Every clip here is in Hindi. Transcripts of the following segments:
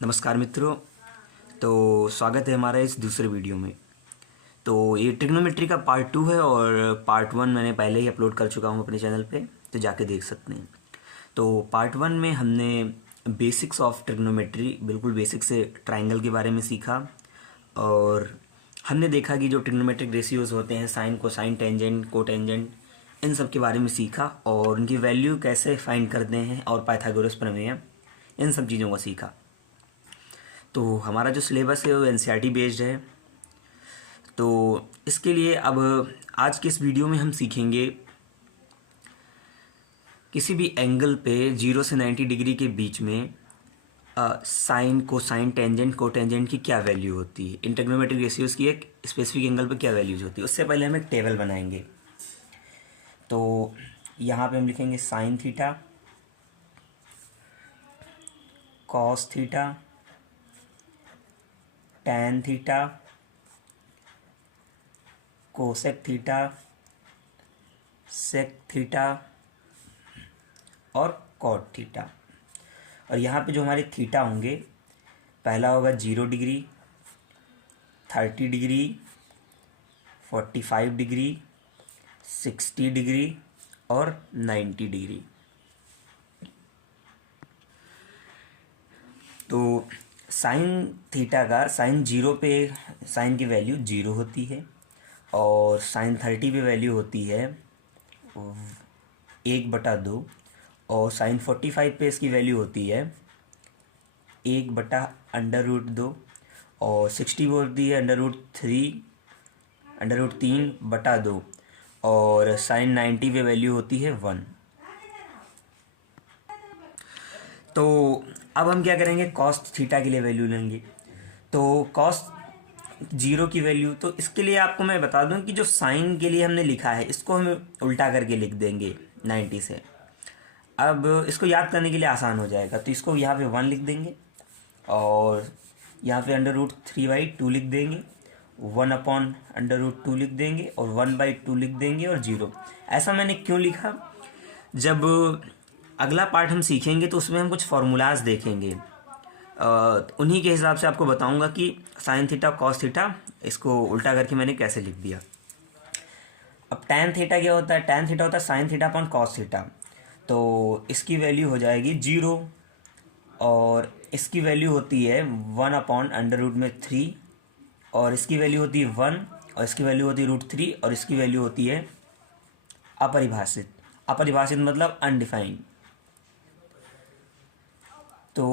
नमस्कार मित्रों। तो स्वागत है हमारा इस दूसरे वीडियो में। तो ये ट्रिग्नोमेट्री का पार्ट 2 है और पार्ट 1 मैंने पहले ही अपलोड कर चुका हूँ अपने चैनल पे, तो जाके देख सकते हैं। तो पार्ट 1 में हमने बेसिक्स ऑफ ट्रिग्नोमेट्री, बिल्कुल बेसिक से ट्राइंगल के बारे में सीखा और हमने देखा कि जो ट्रिग्नोमेट्रिक रेशियोज़ होते हैं, साइन, कोसाइन, टेंजेंट, कोटेंजेंट, इन सब के बारे में सीखा और उनकी वैल्यू कैसे फाइंड करते हैं और पाइथागोरस प्रमेय, इन सब चीज़ों को सीखा। तो हमारा जो सिलेबस है वो एनसीईआरटी बेस्ड है। तो इसके लिए अब आज के इस वीडियो में हम सीखेंगे किसी भी एंगल पे 0 से 90 डिग्री के बीच में साइन, कोसाइन, टेंजेंट, कोटेंजेंट की क्या वैल्यू होती है, इन ट्रिग्नोमेट्रिक रेशियोज़ की एक स्पेसिफिक एंगल पे क्या वैल्यूज होती है। उससे पहले हम एक टेबल बनाएंगे। तो यहाँ पे हम लिखेंगे sine theta, cos theta, tan theta, cosec theta, sec theta और कॉट थीटा। और यहाँ पे जो हमारे थीटा होंगे, पहला होगा 0 डिग्री, 30 डिग्री, 45 डिग्री, 60 डिग्री और 90 डिग्री। तो साइन थीटा का, साइन 0 पे साइन की वैल्यू 0 होती है और साइन 30 पे वैल्यू होती है 1/2 और साइन 45 पे इसकी वैल्यू होती है 1/√2 और 60 पे होती है √3/2 और साइन 90 पे वैल्यू होती है 1। तो अब हम क्या करेंगे, कॉस थीटा के लिए वैल्यू लेंगे। तो कॉस 0 की वैल्यू, तो इसके लिए आपको मैं बता दूं कि जो साइन के लिए हमने लिखा है इसको हम उल्टा करके लिख देंगे 90 से। अब इसको याद करने के लिए आसान हो जाएगा, तो इसको यहाँ पे 1 लिख देंगे और यहाँ पे √3/2 लिख देंगे, 1/√2 लिख देंगे और 1/2 लिख देंगे और 0। ऐसा मैंने क्यों लिखा, जब अगला पार्ट हम सीखेंगे तो उसमें हम कुछ फार्मूलाज देखेंगे, उन्हीं के हिसाब से आपको बताऊंगा कि साइन थीटा, कॉस थीटा, इसको उल्टा करके मैंने कैसे लिख दिया। अब टैन थीटा क्या होता है, टैन थीटा होता है sine theta upon cos theta. तो इसकी वैल्यू हो जाएगी 0 और इसकी वैल्यू होती है 1/√3 और इसकी वैल्यू होती है 1 और इसकी वैल्यू होती है √3 और इसकी वैल्यू होती है अपरिभाषित। अपरिभाषित मतलब अनडिफाइंड। तो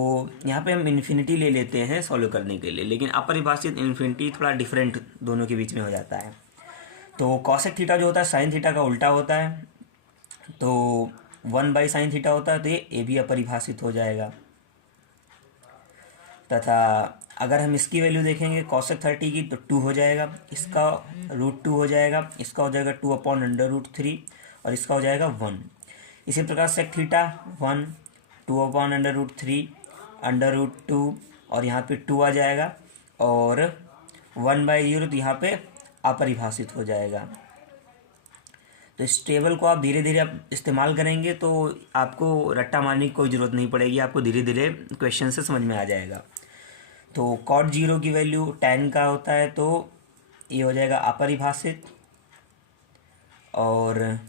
यहाँ पे हम इन्फिनिटी ले लेते हैं सॉल्व करने के लिए, लेकिन अपरिभाषित इन्फिनिटी थोड़ा डिफरेंट दोनों के बीच में हो जाता है। तो कॉसेक थीटा जो होता है साइन थीटा का उल्टा होता है, तो 1/sin थीटा होता है, तो ये भी अपरिभाषित हो जाएगा। तथा अगर हम इसकी वैल्यू देखेंगे कॉसेक 30 की, तो 2 हो जाएगा, इसका √2 हो जाएगा, इसका हो जाएगा 2/√3 और इसका हो जाएगा 1। इसी प्रकार सेक थीटा 1, 2/√3, √2 और यहाँ पे 2 आ जाएगा और 1/0, तो यहाँ पे अपरिभाषित हो जाएगा। तो इस टेबल को आप धीरे धीरे आप इस्तेमाल करेंगे तो आपको रट्टा मारने की कोई ज़रूरत नहीं पड़ेगी, आपको धीरे धीरे क्वेश्चन से समझ में आ जाएगा। तो कॉट 0 की वैल्यू टैन का होता है, तो ये हो जाएगा अपरिभाषित और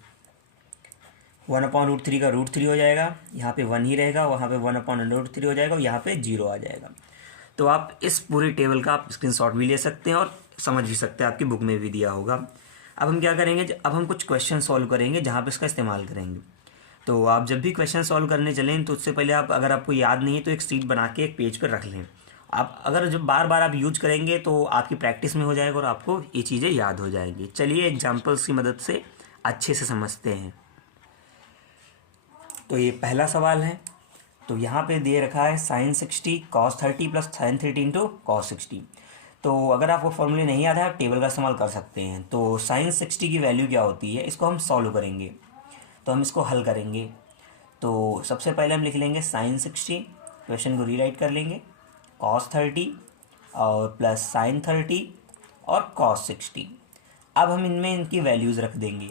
1/√3 का √3 हो जाएगा, यहाँ पे 1 ही रहेगा, वहाँ पे 1/√3 हो जाएगा और यहाँ पे 0 आ जाएगा। तो आप इस पूरे टेबल का आप स्क्रीनशॉट भी ले सकते हैं और समझ भी सकते हैं, आपकी बुक में भी दिया होगा। अब हम क्या करेंगे, अब हम कुछ क्वेश्चन सॉल्व करेंगे जहाँ पे इसका इस्तेमाल करेंगे। तो आप जब भी क्वेश्चन सॉल्व करने चलें तो उससे पहले आप, अगर आपको याद नहीं है तो एक शीट बना के एक पेज पर रख लें। आप अगर जब बार बार आप यूज करेंगे तो आपकी प्रैक्टिस में हो जाएगा और आपको ये चीज़ें याद हो जाएंगी। चलिए एग्जाम्पल्स की मदद से अच्छे से समझते हैं। तो ये पहला सवाल है। तो यहाँ पे दे रखा है sine 60 cos 30 plus sine 30 into cos 60। तो अगर आपको फॉर्मूले नहीं याद है आप टेबल का इस्तेमाल कर सकते हैं। तो साइन 60 की वैल्यू क्या होती है, इसको हम सॉल्व करेंगे। तो हम इसको हल करेंगे। तो सबसे पहले हम लिख लेंगे साइन 60, क्वेश्चन को रीराइट कर लेंगे, कॉस 30 और प्लस साइन 30 और कॉस 60। अब हम इनमें इनकी वैल्यूज़ रख देंगे।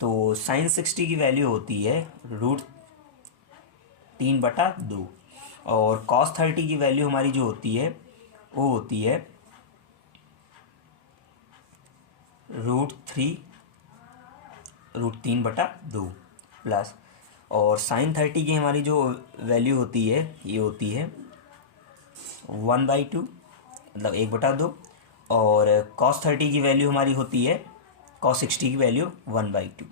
तो साइन 60 की वैल्यू होती है √3/2 और cos 30 की वैल्यू हमारी जो होती है वो होती है √3/2 प्लस, और sin 30 की हमारी जो वैल्यू होती है ये होती है 1/2 मतलब 1/2, और cos 30 की वैल्यू हमारी होती है cos 60 की वैल्यू 1/2।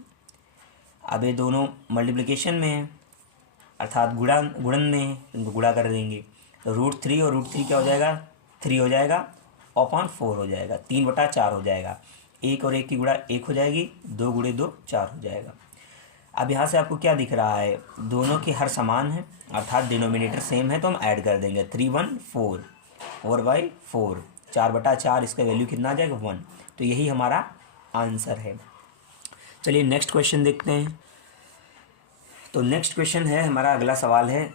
अब ये दोनों मल्टीप्लिकेशन में है अर्थात गुणन में है, इनको गुणा कर देंगे तो √3 और √3 क्या हो जाएगा, 3 हो जाएगा अपॉन 4 हो जाएगा, 3/4 हो जाएगा। 1 और 1 की गुणा 1 हो जाएगी, 2 × 2 4 हो जाएगा। अब यहाँ से आपको क्या दिख रहा है, दोनों के हर समान है अर्थात डिनोमिनेटर सेम है, तो हम ऐड कर देंगे 3 1 4 4/4 4/4, इसका वैल्यू कितना आ जाएगा 1। तो यही हमारा आंसर है। चलिए नेक्स्ट क्वेश्चन देखते हैं। तो नेक्स्ट क्वेश्चन है हमारा, अगला सवाल है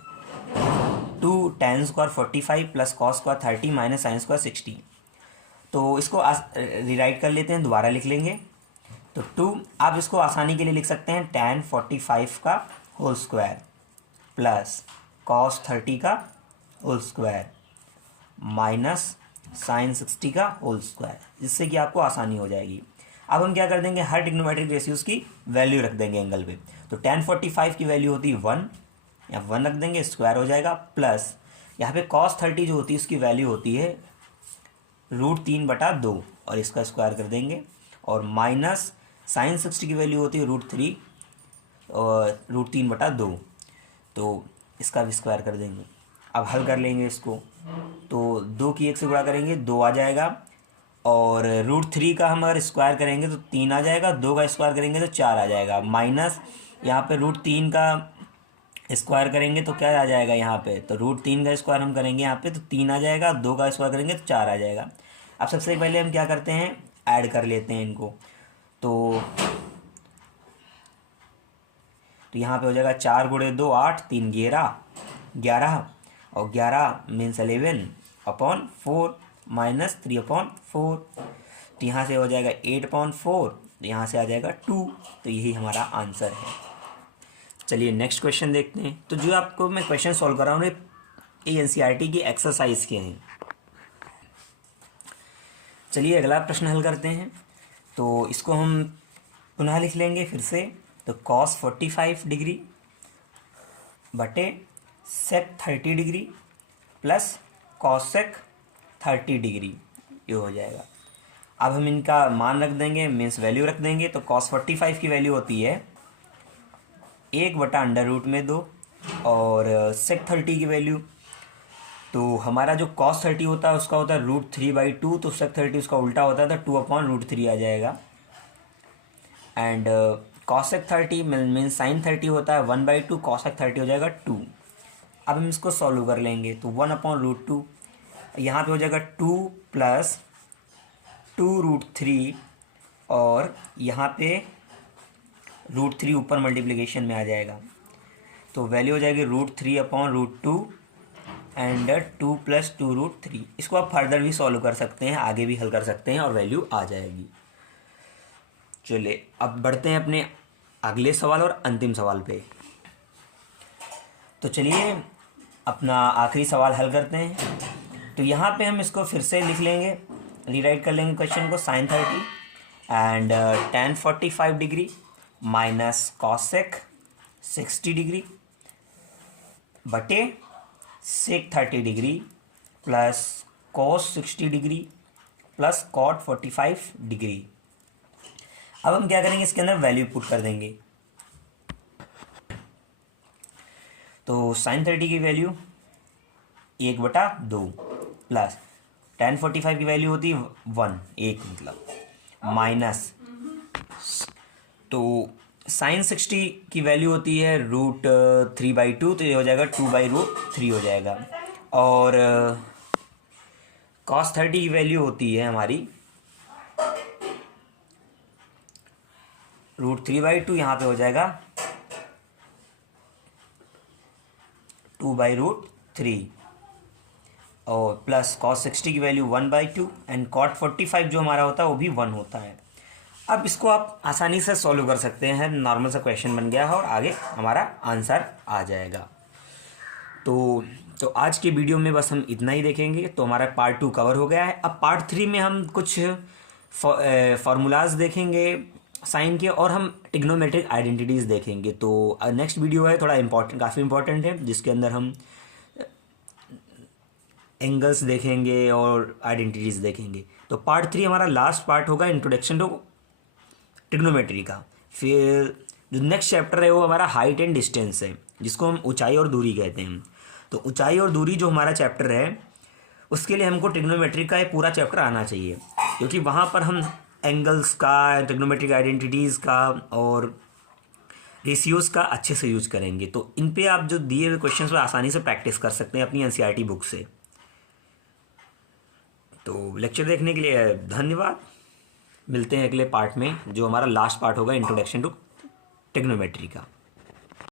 2 tan² 45 + cos² 30 - sin² 60। तो इसको रिराइट कर लेते हैं, दोबारा लिख लेंगे। तो 2 आप इसको आसानी के लिए लिख सकते हैं tan 45 का होल स्क्वायर प्लस cos 30 का होल स्क्वायर माइनस sin 60 का होल स्क्वायर, जिससे कि आपको आसानी हो जाएगी। अब हम क्या कर देंगे, हर ट्रिग्नोमेट्रिक रेशियोज की वैल्यू रख देंगे एंगल पे। तो tan 45 की वैल्यू होती है 1, या 1 रख देंगे, स्क्वायर हो जाएगा, प्लस यहाँ पे cos 30 जो होती है उसकी वैल्यू होती है √3/2 और इसका स्क्वायर कर देंगे, और माइनस sin 60 की वैल्यू होती है √3 और √3/2, तो इसका भी स्क्वायर कर देंगे। अब हल कर लेंगे इसको, तो 2 की 1 से गुणा करेंगे 2 आ जाएगा, और √3 का हम अगर स्क्वायर करेंगे तो 3 आ जाएगा, 2 का स्क्वायर करेंगे तो 4 आ जाएगा, माइनस यहाँ पे √3 का स्क्वायर करेंगे तो क्या आ जाएगा यहाँ पे, तो √3 का स्क्वायर हम करेंगे यहाँ पे तो 3 आ जाएगा, 2 का स्क्वायर करेंगे तो 4 आ जाएगा। अब सबसे पहले हम क्या करते हैं, ऐड कर लेते हैं इनको। तो यहाँ पे हो जाएगा 4 × 2 8, 3 11 और 11 मीन्स 11 अपॉन 4 माइनस 3/4। तो यहाँ से हो जाएगा 8/4, तो यहाँ से आ जाएगा 2। तो यही हमारा आंसर है। चलिए नेक्स्ट क्वेश्चन देखते हैं। तो जो आपको मैं क्वेश्चन सॉल्व कर रहा हूँ ये NCERT की एक्सरसाइज के हैं। चलिए अगला प्रश्न हल करते हैं। तो इसको हम पुनः लिख लेंगे फिर से। तो cos 45 डिग्री बटे sec 30 degree plus cos sec 30 degree ये हो जाएगा। अब हम इनका मान रख देंगे, मीन्स वैल्यू रख देंगे। तो cos 45 की वैल्यू होती है 1/√2 और sec 30 की वैल्यू, तो हमारा जो cos 30 होता है उसका होता है √3/2, तो sec 30 उसका उल्टा होता है तो 2/√3 आ जाएगा। And cos sec 30 mean sin 30 होता है 1/2, cos sec 30 हो जाएगा 2। अब हम इसको सॉल्व कर लेंगे तो 1/√2 यहाँ पे हो जाएगा 2 प्लस 2√3 और यहाँ पे √3 ऊपर मल्टीप्लिकेशन में आ जाएगा, तो वैल्यू हो जाएगी √3/√2 एंड 2 + 2√3। इसको आप फर्दर भी सॉल्व कर सकते हैं, आगे भी हल कर सकते हैं और वैल्यू आ जाएगी। चलिए अब बढ़ते हैं अपने अगले सवाल और अंतिम सवाल पे। तो चलिए अपना आखिरी सवाल हल करते हैं। तो यहाँ पे हम इसको फिर से लिख लेंगे, रीराइट कर लेंगे क्वेश्चन को। sin 30 and tan 45 degree minus cos sec 60 degree बटे sec 30 degree plus cos 60 degree plus cot 45 degree. अब हम क्या करेंगे, इसके अंदर वैल्यू पुट कर देंगे। तो sin 30 की वैल्यू 1/2 प्लस tan 45 की वैल्यू होती है 1 मतलब माइनस, तो sin 60 की वैल्यू होती है √3/2, तो ये हो जाएगा 2/√3 हो जाएगा। और cos 30 की वैल्यू होती है हमारी √3/2, यहाँ पे हो जाएगा 2/√3 और प्लस cos 60 की वैल्यू 1/2 एंड cot 45 जो हमारा होता है वो भी 1 होता है। अब इसको आप आसानी से सॉल्व कर सकते हैं, नॉर्मल सा क्वेश्चन बन गया है और आगे हमारा आंसर आ जाएगा। तो आज के वीडियो में बस हम इतना ही देखेंगे। तो हमारा पार्ट 2 कवर हो गया है। अब पार्ट 3 में हम कुछ फार्मूलाज देखेंगे साइन के, और हम ट्रिग्नोमेट्रिक आइडेंटिटीज़ देखेंगे। तो नेक्स्ट वीडियो है थोड़ा इम्पोर्टेंट, काफ़ी इम्पोर्टेंट है, जिसके अंदर हम एंगल्स देखेंगे और आइडेंटिटीज़ देखेंगे। तो पार्ट 3 हमारा लास्ट पार्ट होगा, इंट्रोडक्शन टू ट्रिग्नोमेट्री का। फिर जो नेक्स्ट चैप्टर है वो हमारा हाइट एंड डिस्टेंस है, जिसको हम ऊंचाई और दूरी कहते हैं। तो ऊंचाई और दूरी जो हमारा चैप्टर है, उसके लिए हमको ट्रिग्नोमेट्री का ये पूरा चैप्टर आना चाहिए, क्योंकि वहाँ पर हम एंगल्स का, ट्रिग्नोमेट्रिक आइडेंटिटीज़ का और रेशियोज़ का अच्छे से यूज करेंगे। तो इन पे आप जो दिए हुए क्वेश्चंस पर आसानी से प्रैक्टिस कर सकते हैं अपनी एनसीईआरटी बुक से। तो लेक्चर देखने के लिए धन्यवाद। मिलते हैं अगले पार्ट में, जो हमारा लास्ट पार्ट होगा इंट्रोडक्शन टू ट्रिग्नोमेट्री का।